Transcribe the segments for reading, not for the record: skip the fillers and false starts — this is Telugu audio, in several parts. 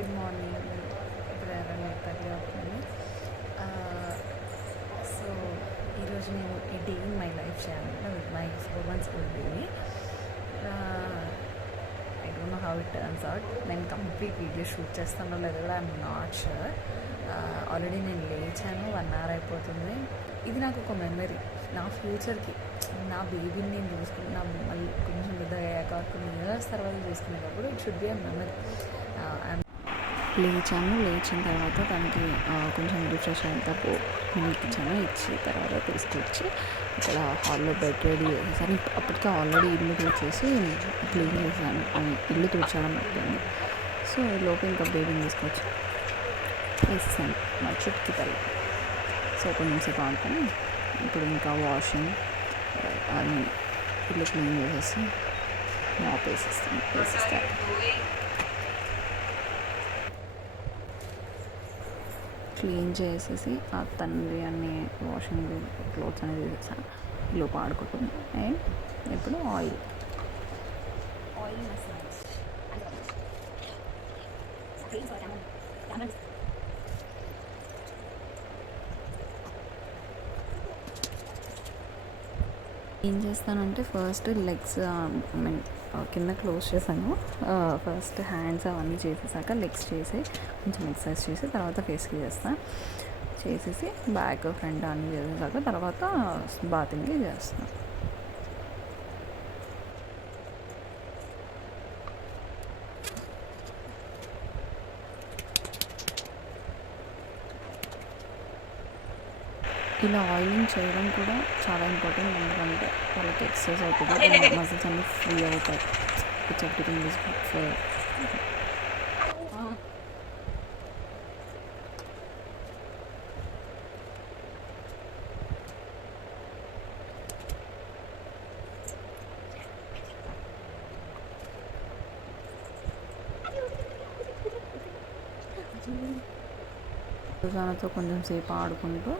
Good morning. ఇప్పుడు 11:30 అవుతుంది. సో ఈరోజు నేను ఈ డే ఇన్ మై లైఫ్ చేయాలన్నమాట with my 4 months old baby. I don't know how it turns out. నేను కంప్లీట్ వీడియో షూట్ చేస్తానో లేదో కూడా ఐఎమ్ నాట్ షూర్. ఆల్రెడీ నేను లేచాను, 1 hour అయిపోతుంది. ఇది నాకు ఒక మెమరీ నా ఫ్యూచర్కి. నా బేబీని నేను చూసుకున్నా మళ్ళీ కొంచెం పెద్ద అయ్యాక కొన్ని ఇయర్స్ తర్వాత చూసుకునేటప్పుడు it should be a memory. లేచిన తర్వాత తనకి కొంచెం రిఫ్రెష్ అయినంత మిల్క్ ఇచ్చి తర్వాత తీసుకొచ్చి ఇక్కడ హాల్లో బెడ్ రెడీ చేసేసాను. అప్పటికే ఆల్రెడీ ఇల్లు తుడిచేసి క్లీన్ చేశాను, ఇల్లు తుడిచడం అయిపోయింది. సో లోపు ఇంకా బేబీని తీసుకొచ్చి వేసేసాను మా చుట్టుకి తల్లి. సో కొంచెంసేపు ఆడుకొని ఇప్పుడు ఇంకా వాషింగ్ అన్నీ ఇల్లు క్లీన్ చేసేసి మాప్ వేసేస్తాను. క్లీన్ చేసేసి ఆ తండ్రి అన్ని వాషింగ్ క్లోత్స్ అనేది చేసేసాను. ఇల్లు పాడుకుంటుంది. అండ్ ఇప్పుడు ఆయిల్ ఏం చేస్తానంటే ఫస్ట్ లెగ్స్ కింద క్లోజ్ చేశాను. ఫస్ట్ హ్యాండ్స్ అవన్నీ చేసేసాక లెగ్స్ చేసి కొంచెం ఎక్సర్సైజ్ చేసి తర్వాత ఫేస్కి చేసేసి బ్యాక్ ఫ్రంట్ అన్నీ చేసేసాక తర్వాత బాతింగ్కి చేస్తాను. ఇలా ఆయిలింగ్ చేయడం కూడా చాలా ఇంపార్టెంట్. ఎందుకంటే వాళ్ళకి ఎక్సర్సైజ్ అవుతుంది, మజిల్స్ అన్నీ ఫ్రీ అవుతాయి. It's everything is good for. రోజానతో కొంచెం సేపు ఆడుకుంటూ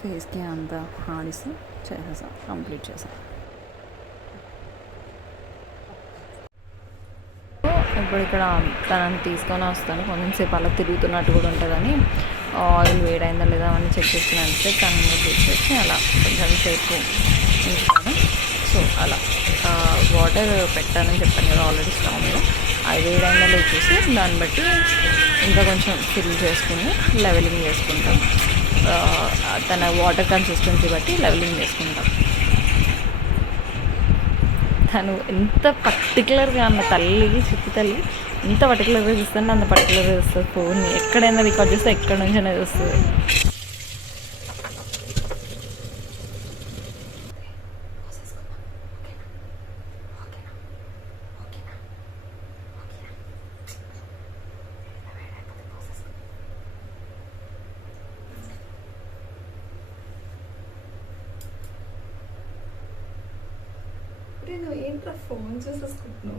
ఫేస్కి అంతా ఆడిస్తూ చేసేసాను, కంప్లీట్ చేసాను. ఇప్పుడు ఇక్కడ తనని తీసుకొని వస్తాను. కొంచెం సేపు అలా తిరుగుతున్నట్టు కూడా ఉంటుందని ఆయిల్ వేడైందా లేదా అని చెక్ చేసుకున్నంటే తనని తీసుకొచ్చి అలా కొంచెం సేపు ఉంచుతాను. సో అలా వాటర్ పెట్టానని చెప్పాను కదా ఆల్రెడీ స్టవ్ మీద. అది వేడైందా లేదు చూసి దాన్ని బట్టి ఇంకా కొంచెం ఫిల్ చేసుకుని లెవెలింగ్ చేసుకుంటాం. తన వాటర్ కన్సిస్టెన్సీ బట్టి లెవెలింగ్ చేసుకుంటాం. తను ఎంత పర్టికులర్గా అన్న చిట్టి తల్లి ఎంత పర్టికులర్గా చూస్తుంటే అంత పర్టికులర్గా చూస్తుంది. ఫోన్ ఎక్కడైనా రికార్డ్ చేస్తే ఎక్కడి నుంచైనా చూస్తుంది. నువ్వు ఏంట్రా ఫోన్ చూసేసుకుంటున్నావు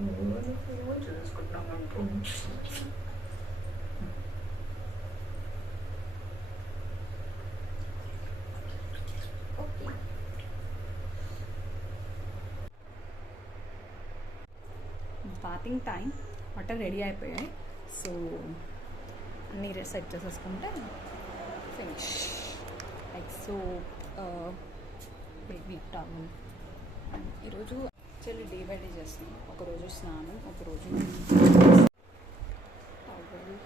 బాతింగ్ టైం. వాటర్ రెడీ అయిపోయాయి. సో అన్నీ సెట్ చేసేసుకుంటే finish. Like so baby towel. ఈరోజు యాక్చువల్లీ డే బై డే చేస్తాను. ఒకరోజు స్నానం, ఒకరోజు టవల్.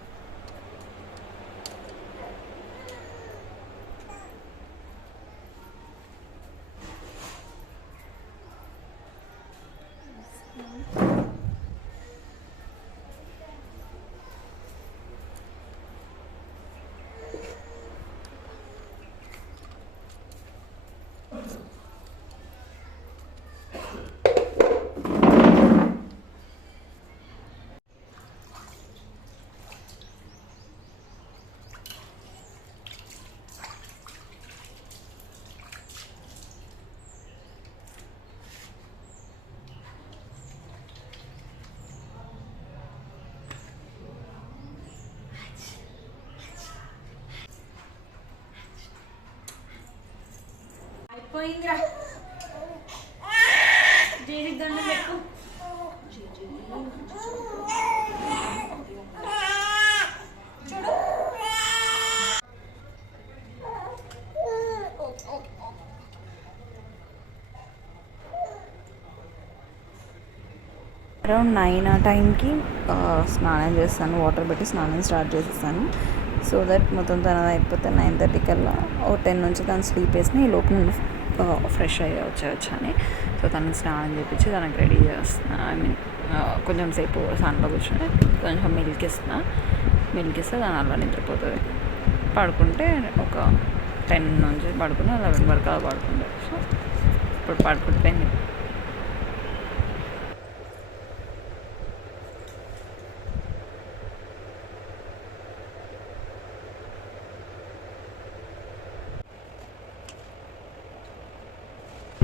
పోయిందిరా. జేడి దండం పెట్టు. అరౌండ్ 9 ఆ టైంకి స్నానం చేస్తాను, వాటర్ పెట్టి స్నానం స్టార్ట్ చేసేస్తాను. సో దట్ మొత్తం తనది అయిపోతే 9:30 కల్లా 10 నుంచి తను స్లీప్ వేసిన ఈ లోపు నేను ఫ్రెష్ అయ్యి వచ్చేయచ్చు అని. సో తనని స్నానం చేయించి తనకు రెడీ చేస్తున్నా. ఐ మీన్ కొంచెం సేపు సన్లో కూర్చొని కొంచెం మిల్క్ ఇస్తే తను అలా నిద్రపోతుంది. పడుకుంటే ఒక 10 నుంచి పడుకుని 11 వరకు అలా పడుకుంటారు. సో ఇప్పుడు పడుకుంటే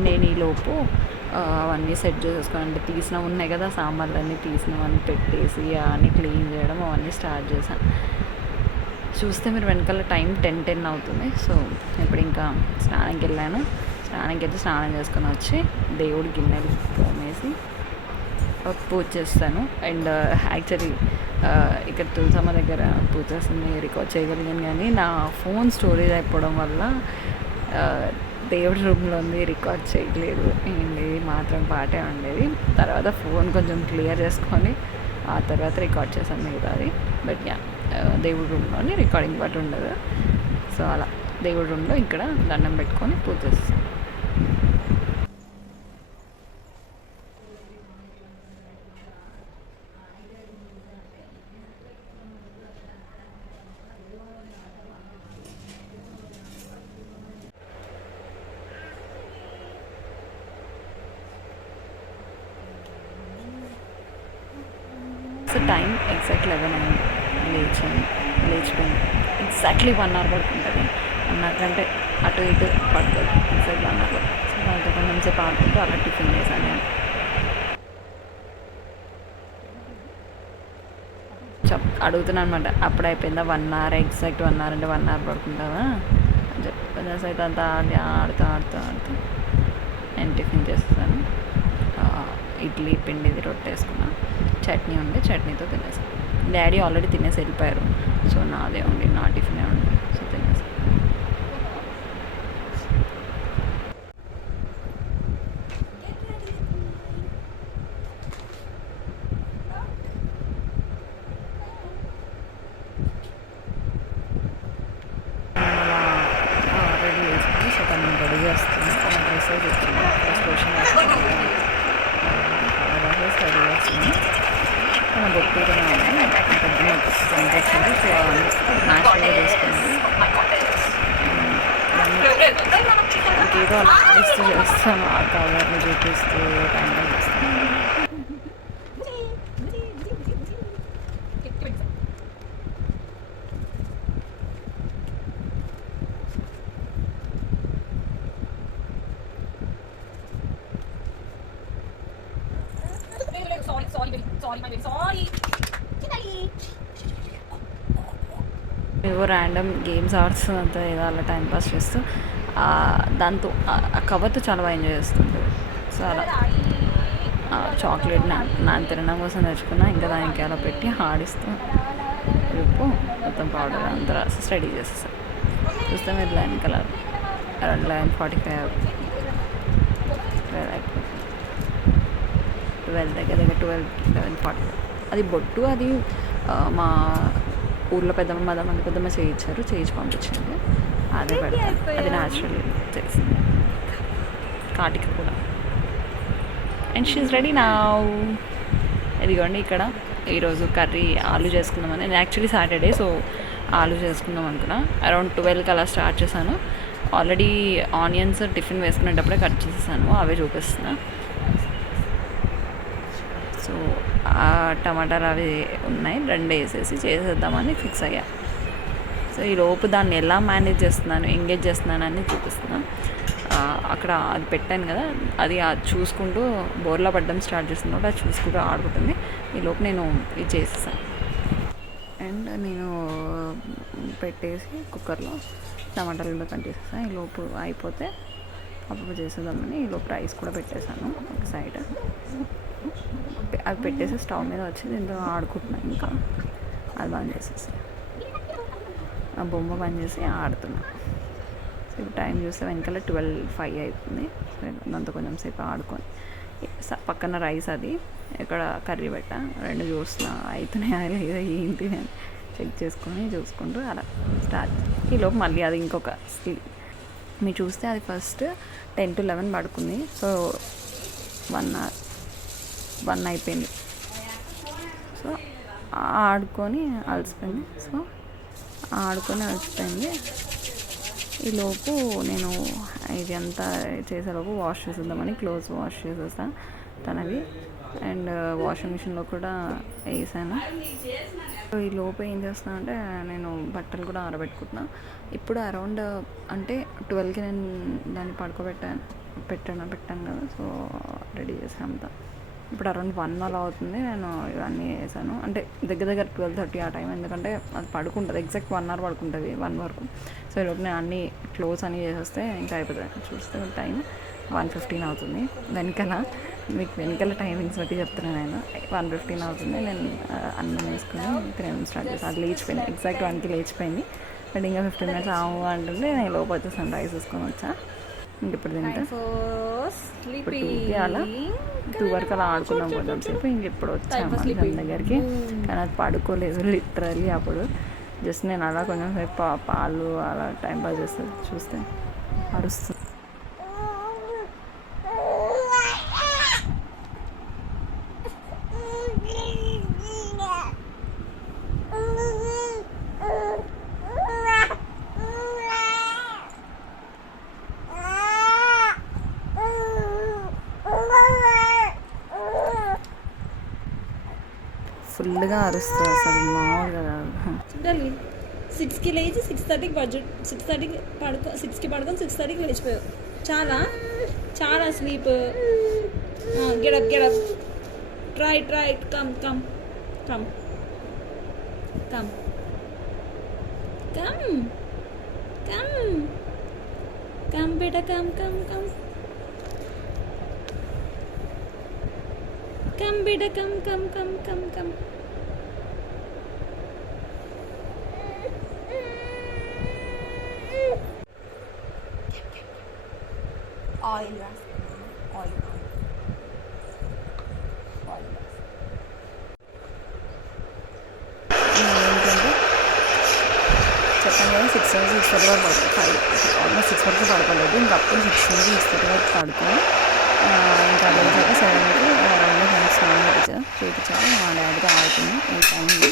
నేను ఈలోపు అవన్నీ సెట్ చేసేసుకొని, అంటే తీసినవి ఉన్నాయి కదా సాంబార్లన్నీ, తీసినవన్నీ పెట్టేసి అవన్నీ క్లీన్ చేయడం అవన్నీ స్టార్ట్ చేశాను. చూస్తే మీరు వెనకాల టైం 10 అవుతుంది. సో ఇప్పుడు ఇంకా స్నానంకి వెళ్ళాను. స్నానం చేసుకొని వచ్చి దేవుడి గిన్నెలు తోమేసి పూజ చేస్తాను. అండ్ యాక్చువల్లీ ఇక్కడ తులసమ్మ దగ్గర పూజ చేస్తుంది రికార్డ్ చేయగలిగాను, కానీ నా ఫోన్ స్టోరేజ్ అయిపోవడం వల్ల దేవుడి రూమ్లో ఉంది రికార్డ్ చేయలేదు. ఇది మాత్రం పాటే ఉండేది. తర్వాత ఫోన్ కొంచెం క్లియర్ చేసుకొని ఆ తర్వాత రికార్డ్ చేశాను మిగతాది. బట్ యా, దేవుడి రూమ్లోని రికార్డింగ్ పార్ట్ ఉండదు. సో అలా దేవుడి రూమ్లో ఇక్కడ దండం పెట్టుకొని పూజ చేస్తాను. సో టైం ఎగ్జాక్ట్ 11 అయింది. లేచిపోయింది. ఎగ్జాక్ట్లీ 1 అవర్ పడుకుంటుంది. 1 అవర్ కంటే అటు ఇటు పడుతుంది. Exact 1 hour. సో వాళ్ళతో కొంచెం సేపు ఆడుకుంటూ అలా టిఫిన్ చేశాను నేను. అడుగుతున్నాను అనమాట, అప్పుడు అయిపోయిందా 1 అవర్, ఎగ్జాక్ట్ 1 అవర్ అంటే 1 అవర్ పడుకుంటావా అని చెప్పి కొంచెం సేపు అంతా ఆడుతూ నేను టిఫిన్ చేస్తాను. ఇడ్లీ పిండిది రొట్టె వేసుకున్నా, చట్నీ ఉండి చట్నీతో తినేసాను. డాడీ ఆల్రెడీ తినేసి వెళ్ళిపోయారు. సో నాదే ఉండి నా టిఫినే ఉండి సో తినేసాను. రెడీ చేసుకుని సో తను రెడీ చేస్తుంది. తన డ్రెస్ చెప్తుంది, ఫస్ట్ క్వశ్చన్ వేసుకుని రెడీ చేస్తుంది. తన బొట్టుగానే ఉంది, పొద్దున్న కనిపించింది. సో న్యాచురల్గా చేసుకుంది. నాకేదో అలా ఆడిస్తూ చేస్తాను, ఆ కవర్ని చూపిస్తూ టైంలో చేస్తాను. ఏవో ర్యాండమ్ గేమ్స్ ఆడుతున్నంత ఏదో అలా టైంపాస్ చేస్తూ దాంతో ఆ కవర్తో చాలా బాగా ఎంజాయ్ చేస్తుంది. సో అలా చాక్లెట్ నాన్న తినడం కోసం తెచ్చుకున్నా, ఇంకా దానికి అలా పెట్టి ఆడిస్తూ ఉప్పు మొత్తం పౌడర్ అంతా రాసి స్టడీ చేసేస్తాను. చూస్తే మీరు 11 కలర్ అరౌండ్ 11:45 12 దగ్గర 11:40. అది బొట్టు, అది మా ఊర్లో పెద్దమ్మ చేయించి పంపించింది. అదే పెడతాను, అది న్యాచురల్ చేసింది. కాటిక కూడా. అండ్ షీఈ్ రెడీ నా. ఇదిగోండి ఇక్కడ ఈరోజు కర్రీ ఆలు చేసుకుందామని. నేను యాక్చువల్లీ సాటర్డే, సో ఆలు చేసుకుందాం అనుకున్నా. అరౌండ్ 12కి అలా స్టార్ట్ చేశాను. ఆల్రెడీ ఆనియన్స్ టిఫిన్ వేసుకునేటప్పుడే కట్ చేసేసాను, అవే చూపిస్తున్నా. సో టమాటాలు అవి ఉన్నాయి, 2 వేసేసి చేసేద్దామని ఫిక్స్ అయ్యా. సో ఈ లోపు దాన్ని ఎలా ఎంగేజ్ చేస్తున్నాను అని చూపిస్తున్నాను. అక్కడ అది పెట్టాను కదా, అది చూసుకుంటూ బోర్లా పడ్డం స్టార్ట్ చేస్తున్నప్పుడు అది చూసుకుంటూ ఆడుకుంటుంది. ఈ లోపు నేను ఇది చేసేసాను. అండ్ నేను పెట్టేసి కుక్కర్లో టమాటాలు కూడా కట్ చేసేసాను. ఈ లోపు అయిపోతే అప్పుడు చేసేద్దామని ఈ లోపు రైస్ కూడా పెట్టేశాను ఒక సైడ్. అవి పెట్టేసి స్టవ్ మీద వచ్చి దీంతో ఆడుకుంటున్నాను. ఇంకా అది బంద్ చేసేసి ఆ బొమ్మ బంద్ చేసి ఆడుతున్నాను. సో ఇప్పుడు టైం చూస్తే వెనకాల 12:05 అవుతుంది. సో దాంతో కొంచెం సేపు ఆడుకొని పక్కన రైస్ అది ఇక్కడ కర్రీ పెట్టా, 2 చూస్తున్నా అవుతున్నాయా లేదా ఏంటి అని చెక్ చూసుకుంటూ అలా స్టార్ట్. ఈలోపు మళ్ళీ అది ఇంకొక స్కిల్. మీరు చూస్తే అది ఫస్ట్ 10 to 11 పడుకుంది. సో 1 hour 1 అయిపోయింది. సో ఆడుకొని అలసిపోయింది. ఈలోపు నేను ఇది అంతా చేసేలోపు వాష్ చేసేద్దామని క్లోత్స్ వాష్ చేసేస్తా తనవి, అండ్ వాషింగ్ మిషన్లో కూడా వేసాను. ఈ లోపు ఏం చేస్తున్నా అంటే నేను బట్టలు కూడా ఆరబెట్టుకుంటున్నా. ఇప్పుడు అరౌండ్ అంటే 12కి నేను దాన్ని పెట్టాను కదా. సో రెడీ చేసాను అంతా. ఇప్పుడు అరౌండ్ 1 అలా అవుతుంది. నేను ఇవన్నీ వేసాను అంటే దగ్గర 12:30 ఆ టైం, ఎందుకంటే అది పడుకుంటుంది ఎగ్జాక్ట్ 1 hour పడుకుంటుంది 1 వరకు. సో ఈలోపు నేను అన్ని క్లోత్స్ అన్నీ చేసేస్తే ఇంకా అయిపోతుంది. చూస్తే టైం 1:15 అవుతుంది. వెనకాల టైమింగ్స్ బట్టి చెప్తున్నాను నేను. 1:15 అవుతుంది. నేను అన్నం వేసుకుని తినడం స్టార్ట్ చేస్తాను. అది లేచిపోయింది, ఎగ్జాక్ట్ 1కి లేచిపోయింది. బట్ ఇంకా 15 minutes అంటుంటే నేను లోపు వచ్చేసాను, రైస్ వేసుకొని వచ్చా. ఇంకెప్పుడు తింటా. ఇప్పుడు 2కి అలా 2 వరకు అలా ఆడుకున్నాం కొంచెం సేపు. ఇంకెప్పుడు వచ్చాము తన దగ్గరికి, కానీ అది పడుకోలేదు లిటరల్లీ. అప్పుడు జస్ట్ నేను అలా కొంచెం సేపు పాలు అలా టైం పాస్ చేస్తుంది. చూస్తే అరుస్తుంది. ఫుల్గా అరుస్తుంది అసలు, మామూలుగా కాదు. 6కి లేచి 6:30కి 6:30కి 6కి పడుకొని 6:30కి లేచిపోయావు. చాలా స్లీప్. గెడప్ ట్రై కమ్ బేటా కమ్ బేటా కమ్. ఆయిల్ ఏంటంటే చెప్పాను కదా 6:30 వరకు ఆల్మోస్ట్ 6 వరకు పడుకోలేదు. ఇంకా అప్పుడు 6:30 వరకు పడుకొని ఇంకా లేచాక 7కి రౌండ్లో నేను స్నానం చేయించాక మా డాడీతో ఆడుకున్నాం. ఈ టైంలో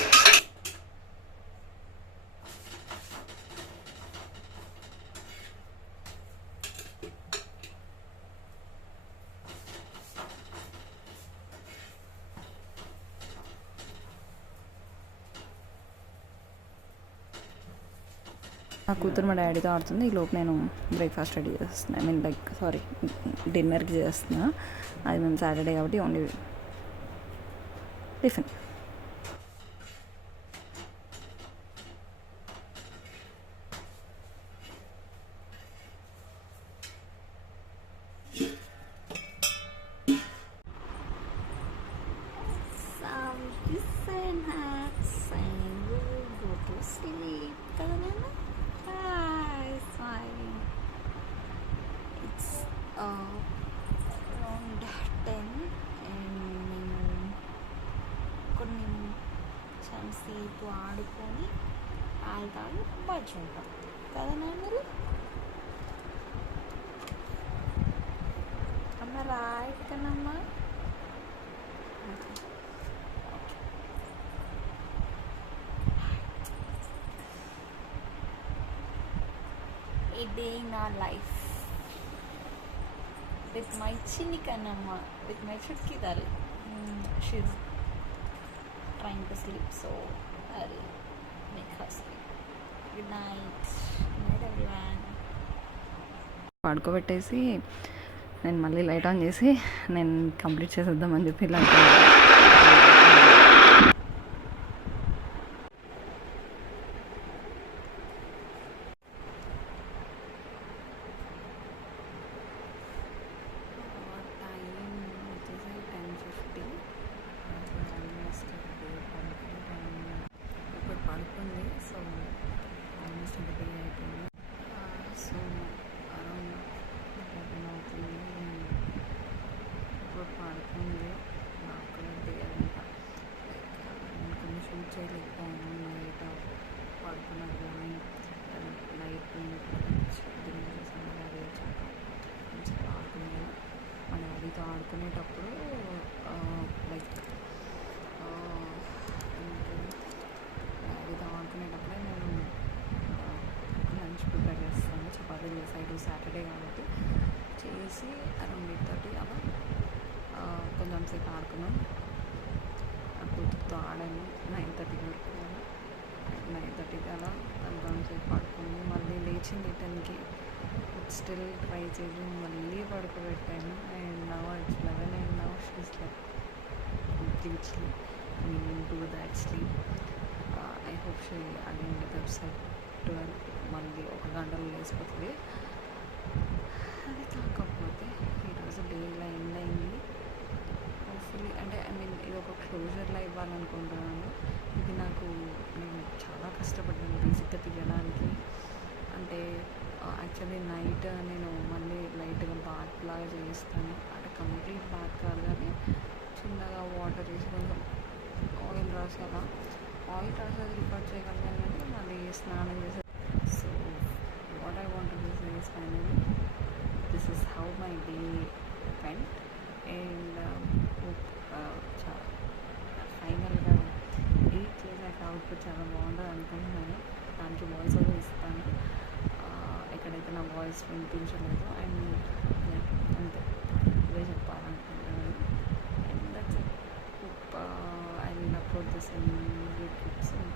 నా కూతురు మా డాడీతో ఆడుతుంది. ఈ లోపు నేను బ్రేక్ఫాస్ట్ రెడీ చేస్తున్నాను. డిన్నర్కి చేస్తున్నా. అది మేము సాటర్డే కాబట్టి ఓన్లీ టిఫిన్. అరౌండ్ 10 అండ్ మేము కొన్ని సేపు ఆడుకొని ఆడుతాడు పడుచుంటాం కదా నాన్నలు. అమ్మ right కనమ్మా. A day in our life with my chinny kanamma, with my chutki dal. She's trying to sleep, so I'll make her sleep. Good night. Good night everyone. పడుకోబెట్టేసి నేను మళ్ళీ లైట్ ఆన్ చేసి నేను కంప్లీట్ చేసేద్దామని చెప్పి ఇలా పడుకుంది. సో ఆల్మోస్ట్ ఇంకా డే అయిపోయింది. సో అరౌండ్ 11 అవుతుంది. ఇప్పుడు పడుకుంది. నాకు చేయలేకపోయాను. నైట్ పడుకున్నది కానీ నైట్ డిన్నర్ చేసాను. మా డాడీ వచ్చాక మంచిగా ఆడుకున్నాను. మా డాడీతో ఆడుకునేటప్పుడు లైక్ డాడీతో ఆడుకునేటప్పుడే నేను లంచ్ ప్రిపేర్ చేస్తాను. చపాతీలు చేసి ఈరోజు సాటర్డే కాబట్టి చేసి అరౌండ్ 8:30 అలా కొంచెం సేపు ఆడుకున్నాం. కూతురుతో ఆడాను 9:30 వరకు. 9:30కి అలా కొంచెం సేపు పడుకుంది. మళ్ళీ లేచింది 10కి. స్టిల్ ట్రై చేసి మళ్ళీ పడుకోబెట్టాను. And now it's 11 and now she slept completely. I mean into that sleep. I hope she again get up at 12. మళ్ళీ ఒక గంటలో లేసిపోతుంది. అది కాకపోతే ఈరోజు డే ఇలా ఎండ్ అయింది. హోప్ఫుల్లీ అంటే ఇది ఒక క్లోజర్లా ఇవ్వాలనుకుంటున్నాను. ఇది నేను చాలా కష్టపడ్డాను బేసిక్గా తీయడానికి. అంటే యాక్చువల్లీ నైట్ నేను మళ్ళీ లైట్గా బాత్ లాగా చేయిస్తాను. అంటే కంప్లీట్ బాత్ కాదు కానీ చిన్నగా వాటర్ వేసి కొంచెం ఆయిల్ రాసి అలా ఆయిల్ రాసి అది రికార్డ్ చేయగలిగాను. కానీ మళ్ళీ స్నానం చేసే so what I want to say is finally this is how my day vent. And ఫైనల్గా ఎడిట్ చేశాక అవుట్పుట్ చాలా బాగుంటుంది అనుకుంటున్నాను. దానికి వాయిస్ ఓవర్ ఇస్తాను ఎక్కడైతే నా వాయిస్ వినిపించలేదు. అండ్ అంతే ఇదే చెప్పాలనుకుంటున్నాను. And that's it. I will upload this in YouTube.